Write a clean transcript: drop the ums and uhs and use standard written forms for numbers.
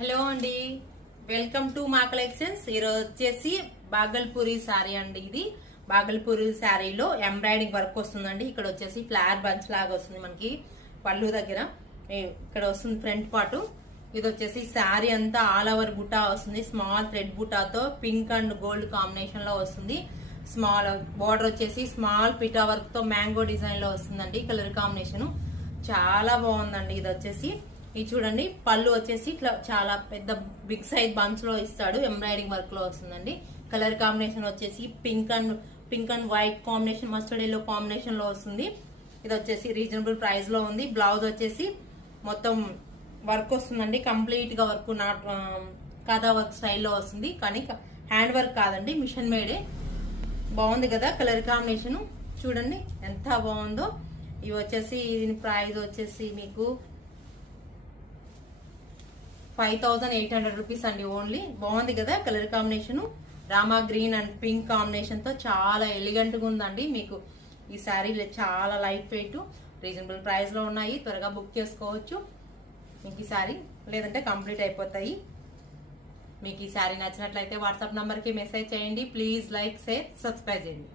Hello అండి, welcome to మా collections. ఈరోజు వచ్చేసి బాగల్పూరి శారీ అండి. ఇది బాగల్పూరి శారీలో ఎంబ్రాయిడింగ్ వర్క్ వస్తుందండి. ఇక్కడ వచ్చేసి ఫ్లవర్ బంచ్ లాగా వస్తుంది మనకి పళ్ళు దగ్గర. ఇక్కడ వస్తుంది ఫ్రంట్ పార్ట్. ఇది వచ్చేసి శారీ అంతా ఆల్ ఓవర్ బుటా వస్తుంది. స్మాల్ థ్రెడ్ బుటాతో పింక్ అండ్ గోల్డ్ కాంబినేషన్ లో వస్తుంది. స్మాల్ బార్డర్ వచ్చేసి స్మాల్ పిటా వర్క్ తో మ్యాంగో డిజైన్ లో వస్తుందండి. కలర్ కాంబినేషన్ చాలా బాగుందండి. ఇది వచ్చేసి ఇది చూడండి, పళ్ళు వచ్చేసి ఇట్లా చాలా పెద్ద బిగ్ సైజ్ బంచ్ లో ఇస్తాడు. ఎంబ్రాయిడింగ్ వర్క్ లో వస్తుందండి. కలర్ కాంబినేషన్ వచ్చేసి pink and white combination, mustard yellow combination లో వస్తుంది. ఇది వచ్చేసి రీజనబుల్ ప్రైస్ లో ఉంది. బ్లౌజ్ వచ్చేసి మొత్తం వర్క్ వస్తుందండి. కంప్లీట్ గా వర్క్ నాట్ కాదా వర్క్ స్టైల్లో వస్తుంది, కానీ హ్యాండ్ వర్క్ కాదండి, మిషన్ మేడే. బాగుంది కదా కలర్ కాంబినేషన్, చూడండి ఎంత బాగుందో. ఇవి వచ్చేసి దీని ప్రైస్ వచ్చేసి మీకు 5800 రూపీస్ అండి ఓన్లీ. బాగుంది కదా colour combination. Rama green and pink combination తో చాలా ఎలిగెంట్ గా ఉందండి. మీకు ఈ శారీ చాలా లైట్ వెయిట్, రీజనబుల్ ప్రైస్ లో ఉన్నాయి. త్వరగా బుక్ చేసుకోవచ్చు మీకు ఈ శారీ, లేదంటే కంప్లీట్ అయిపోతాయి. మీకు ఈ శారీ నచ్చినట్లయితే వాట్సాప్ నంబర్ కి మెసేజ్ చేయండి. ప్లీజ్ లైక్, షేర్, సబ్స్క్రైబ్ చేయండి.